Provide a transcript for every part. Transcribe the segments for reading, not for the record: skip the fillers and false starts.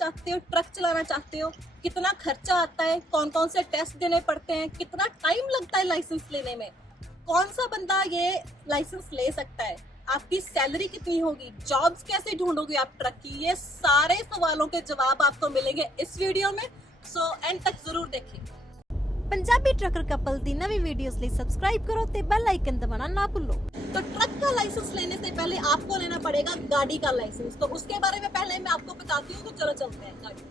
चाहते हो, ट्रक चलाना चाहते हो, कितना खर्चा आता है, कौन कौन से टेस्ट देने पड़ते हैं, कितना टाइम लगता है लाइसेंस लेने में, कौन सा बंदा ये लाइसेंस ले सकता है, आपकी सैलरी कितनी होगी, जॉब्स कैसे ढूंढोगे आप ट्रक की, ये सारे सवालों के जवाब आपको मिलेंगे इस वीडियो में। सो एंड तक जरूर देखें। पंजाबी ट्रकर कपल दी नवी वीडियोस ਲਈ सब्सक्राइब करो ते बेल आइकन दबाना ना भूलो। तो ट्रक का लाइसेंस लेने से पहले आपको लेना पड़ेगा गाड़ी का लाइसेंस। तो उसके बारे में पहले मैं आपको बताती हूँ, तो चलो चलते हैं गाड़ी।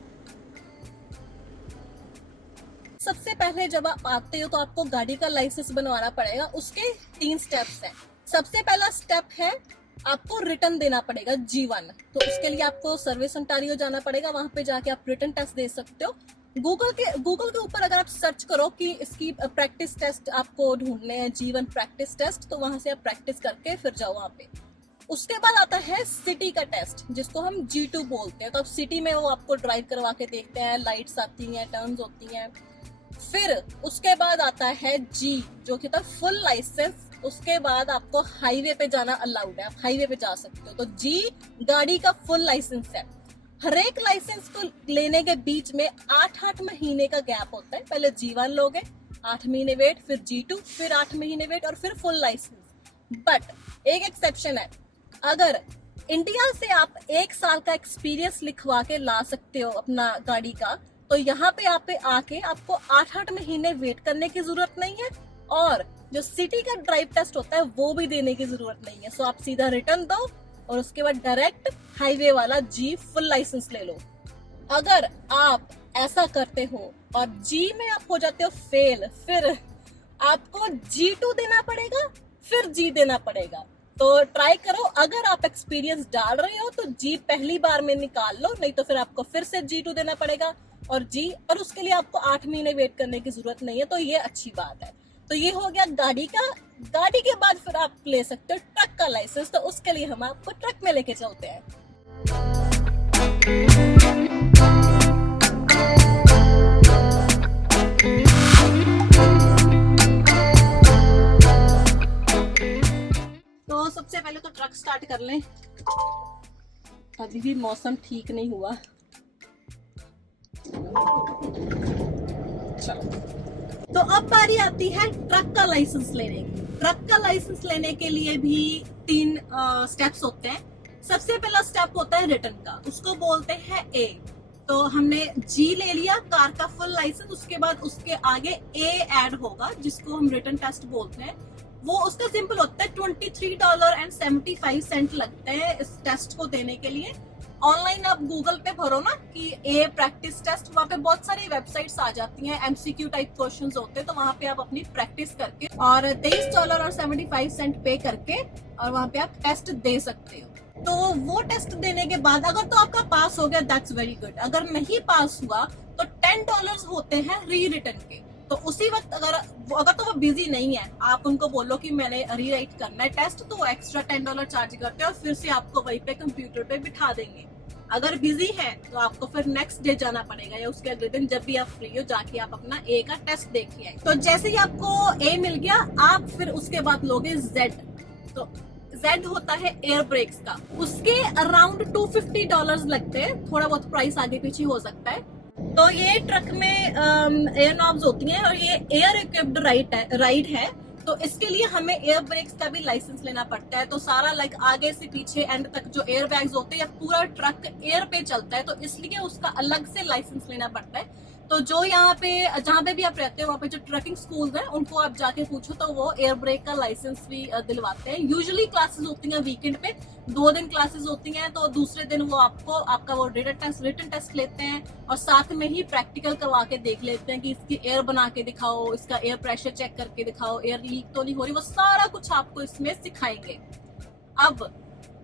सबसे पहले जब आप आते हो तो आपको गाड़ी का लाइसेंस बनवाना पड़ेगा। उसके 3 स्टेप्स हैं। सबसे पहला स्टेप है आपको रिटर्न देना पड़ेगा G1। तो उसके लिए आपको सर्विस ओंटारियो जाना पड़ेगा, वहां पे जाके आप रिटर्न टेस्ट दे सकते हो। गूगल के ऊपर अगर आप सर्च करो कि इसकी प्रैक्टिस टेस्ट आपको ढूंढने हैं, G1 प्रैक्टिस टेस्ट, तो वहां से आप प्रैक्टिस करके फिर जाओ वहां पे। उसके बाद आता है सिटी का टेस्ट, जिसको हम G2 बोलते हैं। तो अब सिटी में वो आपको ड्राइव करवा के देखते हैं, लाइट्स आती हैं, टर्न्स होती हैं। फिर उसके बाद आता है G, जो कि था फुल लाइसेंस। उसके बाद आपको हाईवे पे जाना अलाउड है, आप हाईवे पे जा सकते हो। तो G गाड़ी का फुल लाइसेंस है। हर एक लाइसेंस को लेने के बीच में 8-8 महीने का गैप होता है। पहले G1 लोगे, 8 महीने वेट, फिर G2, फिर 8 महीने वेट, और फिर फुल लाइसेंस। बट एक एक्सेप्शन है, अगर इंडिया से आप 1 साल का एक्सपीरियंस लिखवा के ला सकते हो अपना गाड़ी का, तो यहाँ पे आके आपको 8-8 महीने वेट करने की जरूरत नहीं है, और जो सिटी का ड्राइव टेस्ट होता है वो भी देने की जरूरत नहीं है। सो आप सीधा रिटर्न दो और उसके बाद डायरेक्ट हाईवे वाला G फुल लाइसेंस ले लो। अगर आप ऐसा करते हो और G में आप हो जाते हो फेल, फिर आपको G2 देना पड़ेगा, फिर G देना पड़ेगा। तो ट्राई करो, अगर आप एक्सपीरियंस डाल रहे हो तो G पहली बार में निकाल लो, नहीं तो फिर आपको फिर से G2 देना पड़ेगा और G, और उसके लिए आपको 8 महीने वेट करने की जरूरत नहीं है। तो ये अच्छी बात है। तो ये हो गया गाड़ी का। गाड़ी के बाद फिर आप ले सकते हो ट्रक का लाइसेंस। तो उसके लिए हम आपको ट्रक में लेके चलते हैं। तो सबसे पहले तो ट्रक स्टार्ट कर लें। अभी भी मौसम ठीक नहीं हुआ। चलो, तो अब बारी आती है ट्रक का लाइसेंस लेने की। ट्रक का लाइसेंस लेने के लिए भी 3 स्टेप्स होते हैं। सबसे पहला स्टेप होता है रिटर्न का, उसको बोलते हैं A। तो हमने G ले लिया, कार का फुल लाइसेंस। उसके बाद उसके आगे A ऐड होगा, जिसको हम रिटर्न टेस्ट बोलते हैं। वो उसका सिंपल होता है, $23.75 लगते हैं इस टेस्ट को देने के लिए। ऑनलाइन आप गूगल पे भरो ना कि ए प्रैक्टिस टेस्ट, वहाँ पे बहुत सारी वेबसाइट्स आ जाती हैं, MCQ टाइप क्वेश्चंस होते हैं। तो वहाँ पे आप अपनी प्रैक्टिस करके और $23.75 पे करके और वहाँ पे आप टेस्ट दे सकते हो। तो वो टेस्ट देने के बाद अगर तो आपका पास हो गया, दैट्स वेरी गुड। अगर नहीं पास हुआ तो $10 होते हैं री रिटर्न के। तो उसी वक्त अगर तो वो बिजी नहीं है, आप उनको बोलो कि मैंने रीराइट करना है टेस्ट, तो वो एक्स्ट्रा $10 चार्ज करते हैं और फिर से आपको वहीं पे कंप्यूटर पे बिठा देंगे। अगर बिजी है तो आपको फिर नेक्स्ट डे जाना पड़ेगा, या उसके अगले दिन जब भी आप फ्री हो जाके आप अपना A का टेस्ट देखिए। तो जैसे ही आपको A मिल गया, आप फिर उसके बाद लोगे Z। तो Z होता है एयर ब्रेक्स का, उसके अराउंड $250 लगते हैं। थोड़ा बहुत प्राइस आगे पीछे हो सकता है। तो ये ट्रक में एयर नॉब्स होती हैं और ये एयर इक्विप्ड राइड है। तो इसके लिए हमें एयर ब्रेक्स का भी लाइसेंस लेना पड़ता है। तो सारा लाइक आगे से पीछे एंड तक जो एयर बैग्स होते हैं, या पूरा ट्रक एयर पे चलता है, तो इसलिए उसका अलग से लाइसेंस लेना पड़ता है। तो जो यहाँ पे जहाँ पे भी आप रहते हो, वहाँ पे जो ट्रकिंग स्कूल हैं, उनको आप जाके पूछो तो वो एयर ब्रेक का लाइसेंस भी दिलवाते हैं। यूजुअली क्लासेस होती हैं वीकेंड पे, 2 दिन क्लासेस होती हैं। तो दूसरे दिन वो आपका वो रिटन टेस्ट लेते हैं और साथ में ही प्रैक्टिकल करवा के देख लेते हैं कि इसकी एयर बना के दिखाओ, इसका एयर प्रेशर चेक करके दिखाओ, एयर लीक तो नहीं हो रही। वो सारा कुछ आपको इसमें सिखाएंगे। अब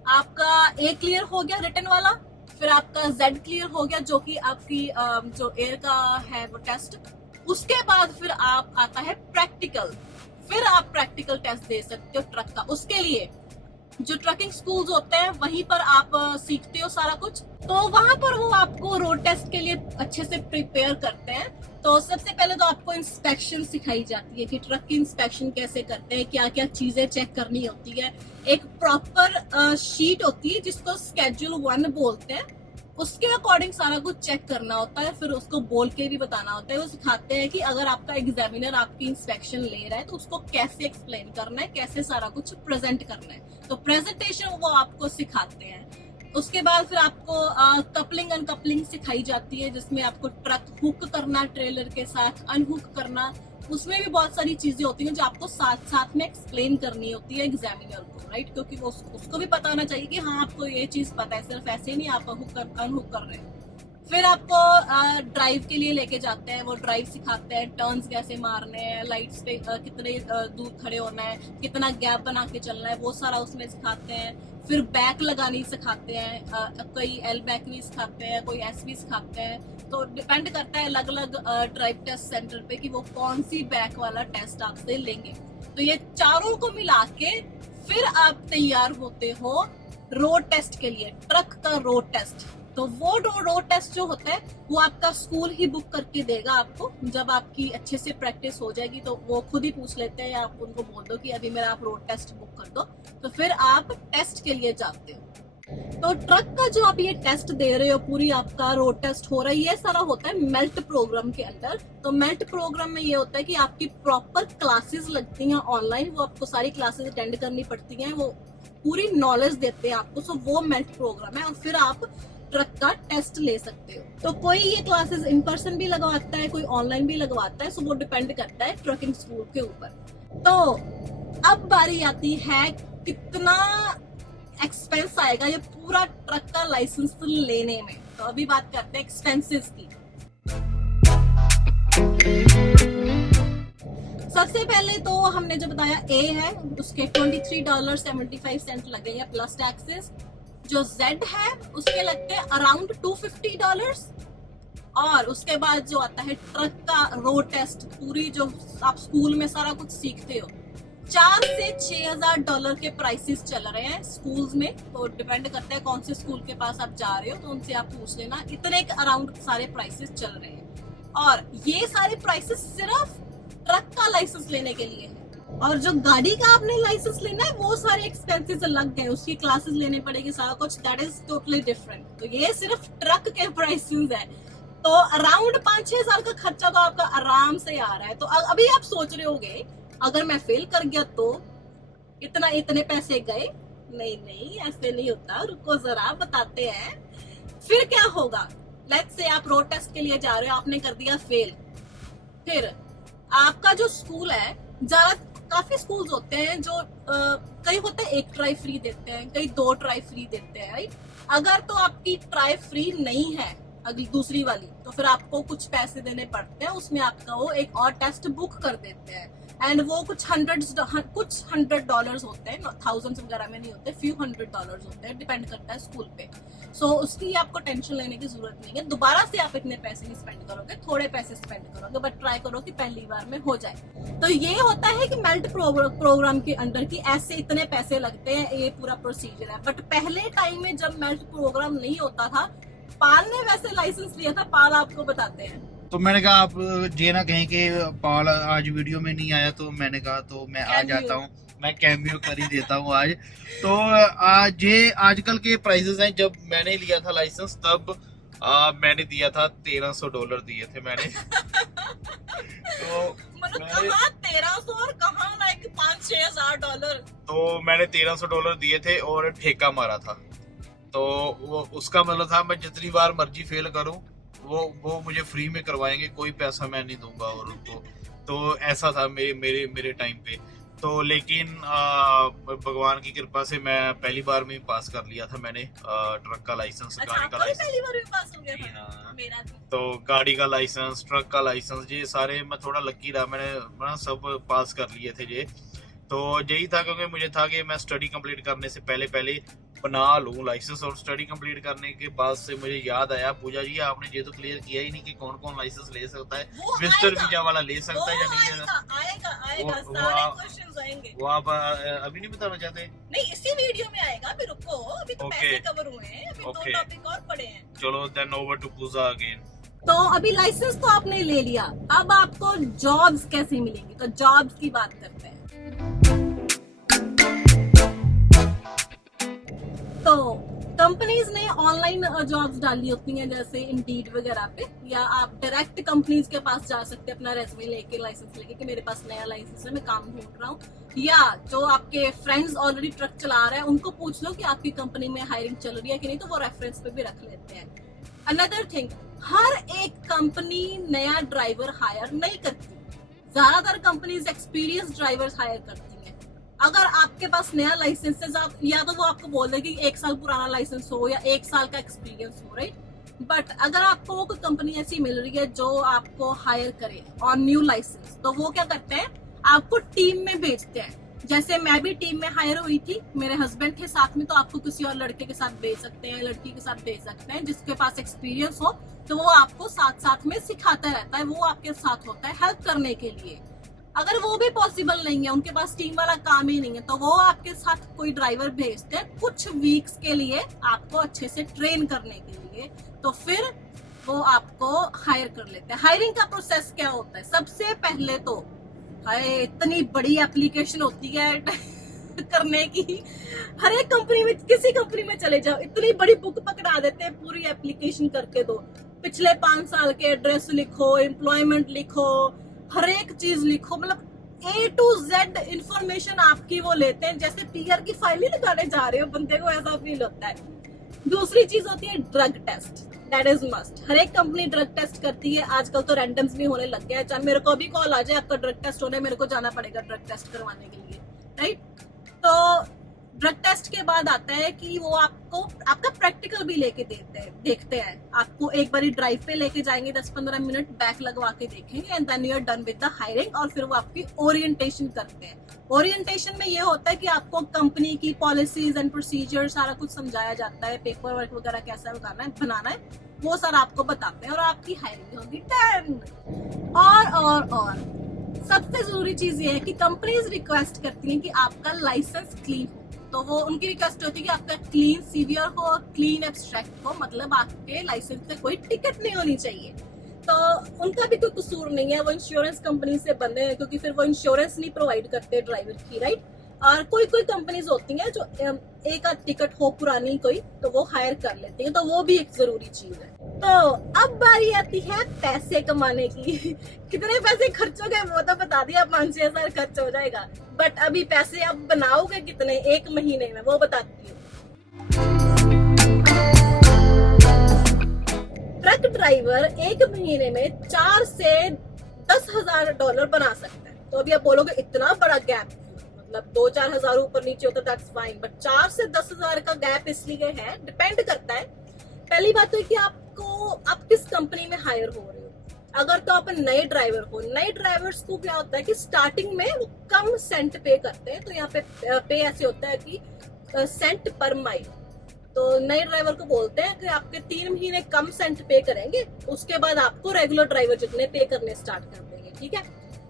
आपका A क्लियर हो गया रिटन वाला, फिर आपका Z क्लियर हो गया, जो कि आपकी जो एयर का है वो टेस्ट। उसके बाद फिर आप आता है प्रैक्टिकल। फिर आप प्रैक्टिकल टेस्ट दे सकते हो ट्रक का। उसके लिए जो ट्रकिंग स्कूल्स होते हैं वहीं पर आप सीखते हो सारा कुछ। तो वहां पर वो आपको रोड टेस्ट के लिए अच्छे से प्रिपेयर करते हैं। तो सबसे पहले तो आपको इंस्पेक्शन सिखाई जाती है कि ट्रक की इंस्पेक्शन कैसे करते हैं, क्या क्या चीजें चेक करनी होती है। एक प्रॉपर शीट होती है जिसको स्केड्यूल 1 बोलते हैं। उसके अकॉर्डिंग सारा कुछ चेक करना होता है, फिर उसको बोल के भी बताना होता है। वो सिखाते हैं कि अगर आपका एग्जामिनर आपकी इंस्पेक्शन ले रहा है तो उसको कैसे एक्सप्लेन करना है, कैसे सारा कुछ प्रेजेंट करना है। तो प्रेजेंटेशन वो आपको सिखाते हैं। उसके बाद फिर आपको कपलिंग अनकपलिंग सिखाई जाती है, जिसमें आपको ट्रक हुक करना ट्रेलर के साथ, अनहुक करना, उसमें भी बहुत सारी चीजें होती हैं जो आपको साथ साथ में एक्सप्लेन करनी होती है एग्जामिनर को, राइट? क्योंकि वो उसको भी पता होना चाहिए कि हाँ आपको ये चीज पता है, सिर्फ ऐसे ही नहीं आप अनहुक कर रहे हैं। फिर आपको ड्राइव के लिए लेके जाते हैं, वो ड्राइव सिखाते हैं, टर्न्स कैसे मारने हैं, लाइट्स पे कितने दूर खड़े होना है, कितना गैप बना के चलना है, वो सारा उसमें सिखाते हैं। फिर बैक लगानी सिखाते हैं, कोई एल बैक भी सिखाते हैं, कोई एस भी सिखाते हैं। तो डिपेंड करता है अलग अलग ड्राइव टेस्ट सेंटर पे कि वो कौन सी बैक वाला टेस्ट आपसे लेंगे। तो ये चारों को मिला के फिर आप तैयार होते हो रोड टेस्ट के लिए, ट्रक का रोड टेस्ट। तो वो रोड टेस्ट जो होता है वो आपका स्कूल ही बुक करके देगा आपको। जब आपकी अच्छे से प्रैक्टिस हो जाएगी तो वो खुद ही पूछ लेते हैं, या आप उनको बोल दो कि अभी मेरा आप रोड टेस्ट बुक कर दो, तो फिर आप टेस्ट के लिए जाते हो। तो ट्रक का जो आप ये टेस्ट दे रहे हो, पूरी आपका रोड टेस्ट हो रहा है, ये सारा होता है मेल्ट प्रोग्राम के अंदर। तो मेल्ट प्रोग्राम में ये होता है कि आपकी प्रॉपर क्लासेस लगती हैं ऑनलाइन, वो आपको सारी क्लासेस अटेंड करनी पड़ती हैं, वो पूरी नॉलेज देते हैं आपको। सो वो मेल्ट प्रोग्राम है और फिर आप ट्रक का टेस्ट ले सकते हो। तो कोई ये क्लासेस इन पर्सन भी लगवाता है, कोई ऑनलाइन भी लगवाता है, सो वो डिपेंड करता है ट्रकिंग स्कूल के ऊपर। तो अब बारी आती है कितना एक्सपेंस आएगा ये पूरा ट्रक का लाइसेंस लेने में। तो अभी बात करते हैं एक्सपेंसेस की। सबसे पहले तो हमने जो बताया ए है उसके $23.75 लगेंगे प्लस टैक्सेस। जो जेड है उसके लगते हैं अराउंड $250। और उसके बाद जो आता है ट्रक का रोड टेस्ट, पूरी जो आप स्कूल में सारा कुछ सीखते हो, $4,000 से $6,000 के प्राइसेस चल रहे हैं स्कूल्स में। तो डिपेंड करता है कौन से स्कूल के पास आप जा रहे हो, तो उनसे आप पूछ लेना, इतने अराउंड सारे प्राइसेस चल रहे हैं। और ये सारे प्राइसेस सिर्फ ट्रक का लाइसेंस लेने के लिए है। और जो गाड़ी का आपने लाइसेंस लेना है वो सारे एक्सपेंसेस अलग हैं, उसकी क्लासेस लेने पड़ेगी, सारा कुछ, दैट इज टोटली डिफरेंट। तो ये सिर्फ ट्रक के प्राइसेस है। तो अराउंड 5-6 हज़ार का खर्चा तो आपका आराम से आ रहा है। तो अभी आप सोच रहे होगे अगर मैं फेल कर गया तो इतने पैसे गए? नहीं, ऐसे नहीं होता, रुको जरा बताते हैं। फिर क्या होगा? लेट्स से आप रोड टेस्ट के लिए जा रहे हो, आपने कर दिया फेल। फिर आपका जो स्कूल है, काफी स्कूल्स होते हैं जो कई होते हैं 1 ट्राई फ्री देते हैं, कई 2 ट्राई फ्री देते हैं, राइट? अगर तो आपकी ट्राई फ्री नहीं है अगली दूसरी वाली, तो फिर आपको कुछ पैसे देने पड़ते हैं, उसमें आपका वो एक और टेस्ट बुक कर देते हैं। एंड वो कुछ $100 होते हैं, थाउजेंड्स वगैरह में नहीं होते, few $100 होते हैं, डिपेंड करता है स्कूल पे। सो उसकी आपको टेंशन लेने की जरूरत नहीं है। दोबारा से आप इतने पैसे नहीं स्पेंड करोगे, थोड़े पैसे स्पेंड करोगे, बट ट्राई करो कि पहली बार में हो जाए। तो ये होता है कि मेल्ट प्रोग्राम के अंडर की ऐसे इतने पैसे लगते हैं, ये पूरा प्रोसीजर है। बट पहले टाइम में जब मेल्ट प्रोग्राम नहीं होता था, पाल ने वैसे लाइसेंस लिया था, पाल आपको बताते हैं। तो मैंने कहा आप ये ना कहें कि पाल आज वीडियो में नहीं आया, तो मैंने कहा तो मैं आ जाता हूँ, मैं कैमियो कर ही देता हूँ आज। तो आज ये आजकल के प्राइसेस हैं। जब मैंने लिया था लाइसेंस तब मैंने दिया था $1,300 दिए थे मैंने। तो कहाँ 1300 और कहाँ लाइक $5-6 हज़ार। तो मैंने $1,300 दिए थे और ठेका मारा था। तो वो उसका मतलब था मैं जितनी बार मर्जी फेल करूं वो मुझे फ्री में करवाएंगे, कोई पैसा मैं नहीं दूंगा और उनको। तो ऐसा था मेरे टाइम पे। तो लेकिन भगवान की कृपा से मैं पहली बार में पास कर लिया था मैंने ट्रक का लाइसेंस। अच्छा, गाड़ी का लाइसेंस पहली बार में पास हो गया था? हाँ। मेरा भी। तो गाड़ी का लाइसेंस, ट्रक का लाइसेंस, ये सारे मैं थोड़ा लकी रहा, मैंने सब पास कर लिए थे ये। तो यही था क्योंकि मुझे था कि मैं स्टडी कंप्लीट करने से पहले बना लूँ लाइसेंस। और स्टडी कंप्लीट करने के बाद से मुझे याद आया, पूजा जी आपने ये तो क्लियर किया ही नहीं कि कौन कौन लाइसेंस ले सकता है, विजिटर वीजा वाला ले सकता है या नहीं। आएगा, सारे क्वेश्चंस आएंगे। वो आप अभी नहीं बताना चाहते? नहीं, इसी वीडियो में आएगा, अभी रुको, अभी तो पैसे कवर हुए हैं, अभी 2 टॉपिक और पड़े हैं। चलो then over to Pooja again. तो अभी लाइसेंस तो आपने ले लिया, अब आपको जॉब्स कैसे मिलेंगी? तो जॉब्स की बात करते हैं। तो कंपनी कंपनीज ने ऑनलाइन जॉब्स डाली होती हैं जैसे इंडीड वगैरह पे, या आप डायरेक्ट कंपनीज के पास जा सकते हैं अपना रेज्यूमे लेके, लाइसेंस लेके कि मेरे पास नया लाइसेंस है, मैं काम ढूंढ रहा हूँ। या जो आपके फ्रेंड्स ऑलरेडी ट्रक चला रहे हैं उनको पूछ लो कि आपकी कंपनी में हायरिंग चल रही है कि नहीं, तो वो रेफरेंस पे भी रख लेते हैं। अनदर थिंग, हर एक कंपनी नया ड्राइवर हायर नहीं करती, ज्यादातर कंपनीज एक्सपीरियंस ड्राइवर्स हायर करती हैं। अगर आपके पास नया लाइसेंस है, या तो वो आपको बोल देगी 1 साल पुराना लाइसेंस हो या 1 साल का एक्सपीरियंस हो, राइट। बट अगर आपको कोई कंपनी ऐसी मिल रही है जो आपको हायर करे ऑन न्यू लाइसेंस, तो वो क्या करते हैं, आपको टीम में भेजते हैं। जैसे मैं भी टीम में हायर हुई थी, मेरे हस्बैंड थे साथ में, तो आपको किसी और लड़के के साथ भेज सकते हैं, लड़की के साथ भेज सकते हैं जिसके पास एक्सपीरियंस हो, तो वो आपको साथ साथ में सिखाता रहता है, वो आपके साथ होता है हेल्प करने के लिए। अगर वो भी पॉसिबल नहीं है, उनके पास टीम वाला काम ही नहीं है, तो वो आपके साथ कोई ड्राइवर भेजते हैं कुछ वीक्स के लिए आपको अच्छे से ट्रेन करने के लिए, तो फिर वो आपको हायर कर लेते हैं। हायरिंग का प्रोसेस क्या होता है, सबसे पहले तो इतनी बड़ी एप्लीकेशन होती है करने की, हर एक कंपनी में, किसी कंपनी में चले जाओ, इतनी बड़ी बुक पकड़ा देते हैं, पूरी एप्लीकेशन करके दो, पिछले 5 साल के एड्रेस लिखो, एम्प्लॉयमेंट लिखो, हर एक चीज लिखो, मतलब A to Z इंफॉर्मेशन आपकी वो लेते हैं, जैसे पीआर की फाइल ही लगाने जा रहे हो, बंदे को ऐसा फील होता है। दूसरी चीज होती है drug test, that is must. हर एक कंपनी ड्रग टेस्ट करती है, आजकल तो रैंडम्स भी होने लग गया है, चाहे मेरे को अभी कॉल आ जाए आपका ड्रग टेस्ट होने, मेरे को जाना पड़ेगा ड्रग टेस्ट करवाने के लिए, राइट। तो ड्रग टेस्ट के बाद आता है कि वो आपको आपका प्रैक्टिकल भी लेके देखते हैं, आपको एक बारी ड्राइव पे लेके जाएंगे, 10-15 मिनट बैक लगवा के देखेंगे, and then you are done with the hiring, और फिर वो आपकी ओरिएंटेशन करते हैं। ओरिएंटेशन में ये होता है कि आपको कंपनी की पॉलिसीज एंड प्रोसीजर सारा कुछ समझाया जाता है, पेपर वर्क वगैरह कैसा बनाना है, वो सारा आपको बताते हैं, और आपकी हायरिंग होगी डन। और सबसे जरूरी चीज ये है कि कंपनीज रिक्वेस्ट करती हैं कि आपका लाइसेंस क्लीन हो, तो वो उनकी रिक्वेस्ट होती है कि आपका क्लीन सीवीआर हो, क्लीन एब्स्ट्रैक्ट हो, मतलब आपके लाइसेंस से कोई टिकट नहीं होनी चाहिए। तो उनका भी कोई कसूर नहीं है, वो इंश्योरेंस कंपनी से बंधे हैं, क्योंकि फिर वो इंश्योरेंस नहीं प्रोवाइड करते ड्राइवर की, राइट। और कोई कंपनीज होती हैं जो एक आध टिकट हो पुरानी कोई, तो वो हायर कर लेती हैं, तो वो भी एक जरूरी चीज है। तो अब बारी आती है पैसे कमाने की। कितने पैसे खर्च हो गए वो तो बता दिया, 5-6 हजार खर्च हो जाएगा, बट अभी पैसे अब बनाओगे कितने 1 महीने में, वो बताती हूँ। ट्रक ड्राइवर 1 महीने में 4 से 10 हजार डॉलर बना सकता है। तो अभी आप बोलोगे इतना बड़ा गैप, मतलब 2-4 हजार ऊपर नीचे होता दैट्स फाइन, बट 4 से 10 हजार का गैप इसलिए है, डिपेंड करता है। पहली बात तो है कि आप किस कंपनी में हायर हो रहे हो। अगर तो आप नए ड्राइवर हो, नए ड्राइवर्स को क्या होता है कि स्टार्टिंग में वो कम सेंट पे करते हैं, तो यहाँ पे ऐसे होता है कि सेंट पर माइल। तो नए ड्राइवर को बोलते हैं कि आपके 3 महीने कम सेंट पे करेंगे, उसके बाद आपको रेगुलर ड्राइवर जितने पे करने स्टार्ट कर देंगे, ठीक है।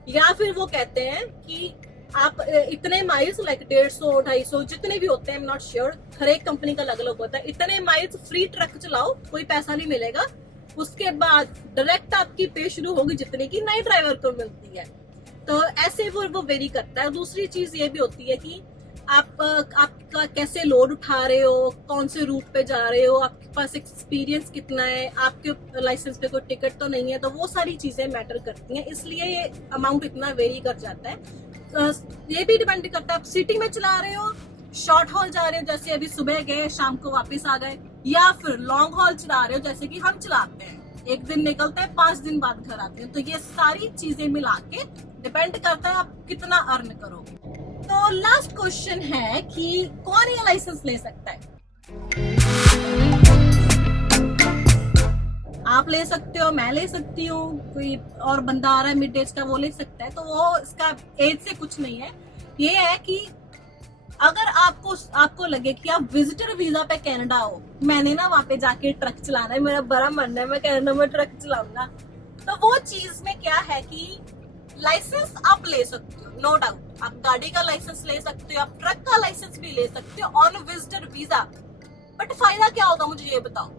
या फिर वो कहते हैं कि आप इतने माइल्स, लाइक 150-250 जितने भी होते हैं, आई एम नॉट श्योर, हर एक कंपनी का अलग अलग होता है, इतने माइल्स फ्री ट्रक चलाओ, कोई पैसा नहीं मिलेगा, उसके बाद डायरेक्ट आपकी पे शुरू होगी जितने की नए ड्राइवर को मिलती है। तो ऐसे वो वेरी करता है। दूसरी चीज ये भी होती है कि आपका कैसे लोड उठा रहे हो, कौन से रूट पे जा रहे हो, आपके पास एक्सपीरियंस कितना है, आपके लाइसेंस पे कोई टिकट तो नहीं है, तो वो सारी चीजें मैटर करती हैं, इसलिए ये अमाउंट इतना वेरी कर जाता है। ये भी डिपेंड करता है आप सिटी में चला रहे हो, शॉर्ट हॉल जा रहे हो, जैसे अभी सुबह गए शाम को वापस आ गए, या फिर लॉन्ग हॉल चला रहे हो जैसे कि हम चलाते हैं, 1 दिन निकलते हैं 5 दिन बाद घर आते हैं। तो ये सारी चीजें मिला के डिपेंड करता है आप कितना अर्न करोगे। तो लास्ट क्वेश्चन है कि कौन ये लाइसेंस ले सकता है। आप ले सकते हो, मैं ले सकती हूँ, कोई और बंदा आ रहा है मिड एज का वो ले सकता है, तो वो इसका एज से कुछ नहीं है। ये है कि अगर आपको लगे कि आप विजिटर वीजा पे कनाडा हो, मैंने ना वहां पे जाके ट्रक चलाना है, मेरा बड़ा मन है, मैं कनाडा में ट्रक चलाऊंगा, तो वो चीज में क्या है कि लाइसेंस आप ले सकते हो, नो डाउट। आप गाड़ी का लाइसेंस ले सकते हो, आप ट्रक का लाइसेंस भी ले सकते हो ऑन विजिटर वीजा, बट फायदा क्या होगा मुझे ये बताओ।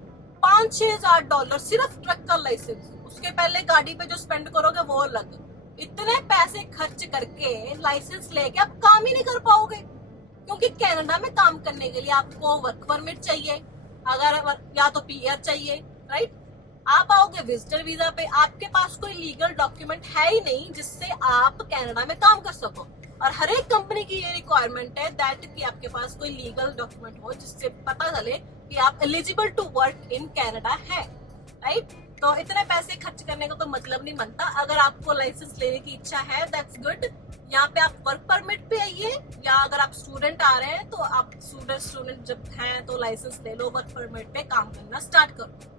5-6 हजार डॉलर सिर्फ ट्रक का लाइसेंस, उसके पहले गाड़ी पे जो स्पेंड करोगे वो अलग। इतने पैसे खर्च करके लाइसेंस लेके आप काम ही नहीं कर पाओगे, क्योंकि कनाडा में काम करने के लिए आपको वर्क परमिट चाहिए, अगर या तो पीआर चाहिए, राइट, आप आओगे विजिटर वीजा पे, आपके पास कोई लीगल डॉक्यूमेंट है ही नहीं जिससे आप कनाडा में काम कर सको। और हर एक कंपनी की ये रिक्वायरमेंट है दैट कि आपके पास कोई लीगल डॉक्यूमेंट हो जिससे पता चले कि आप eligible to work in Canada है, राइट। तो इतने पैसे खर्च करने का कोई मतलब नहीं बनता। अगर आपको लाइसेंस लेने की इच्छा है दैट्स गुड, यहाँ पे आप वर्क परमिट पे आइए, या अगर आप स्टूडेंट आ रहे हैं तो आप स्टूडेंट जब हैं तो लाइसेंस ले लो, वर्क परमिट पे काम करना स्टार्ट करो।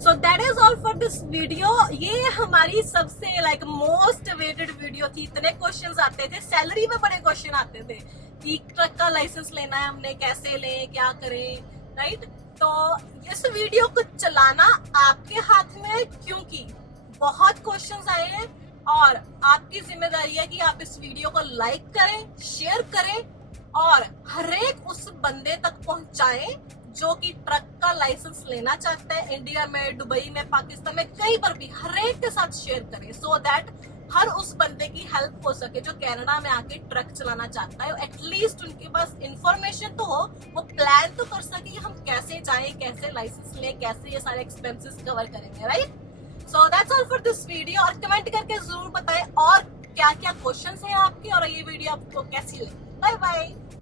So that is all for this video. ये हमारी सबसे लाइक मोस्ट वेटेड वीडियो थी। इतने क्वेश्चंस आते थे, सैलरी में बड़े क्वेश्चन आते थे कि ट्रक का लाइसेंस लेना है हमने, कैसे लें, क्या करें, राइट। तो इस वीडियो को चलाना आपके हाथ में है क्योंकि बहुत क्वेश्चंस आए हैं और आपकी जिम्मेदारी है कि आप इस वीडियो को लाइक करें, शेयर करें और हर एक उस बंदे तक पहुंचाएं जो कि ट्रक का लाइसेंस लेना चाहता है इंडिया में, दुबई में, पाकिस्तान में, कहीं पर भी। हर एक के साथ शेयर करें सो दैट हर उस बंदे की हेल्प हो सके जो कनाडा में आके ट्रक चलाना चाहता है। एटलीस्ट उनके पास इंफॉर्मेशन तो हो, वो प्लान तो कर सके हम कैसे जाएं, कैसे लाइसेंस लें, कैसे ये सारे एक्सपेंसेस कवर करेंगे, right. So that's all for this video. और कमेंट करके जरूर बताएं और क्या क्या क्वेश्चंस हैं आपके और ये वीडियो आपको कैसी लगी। Bye bye.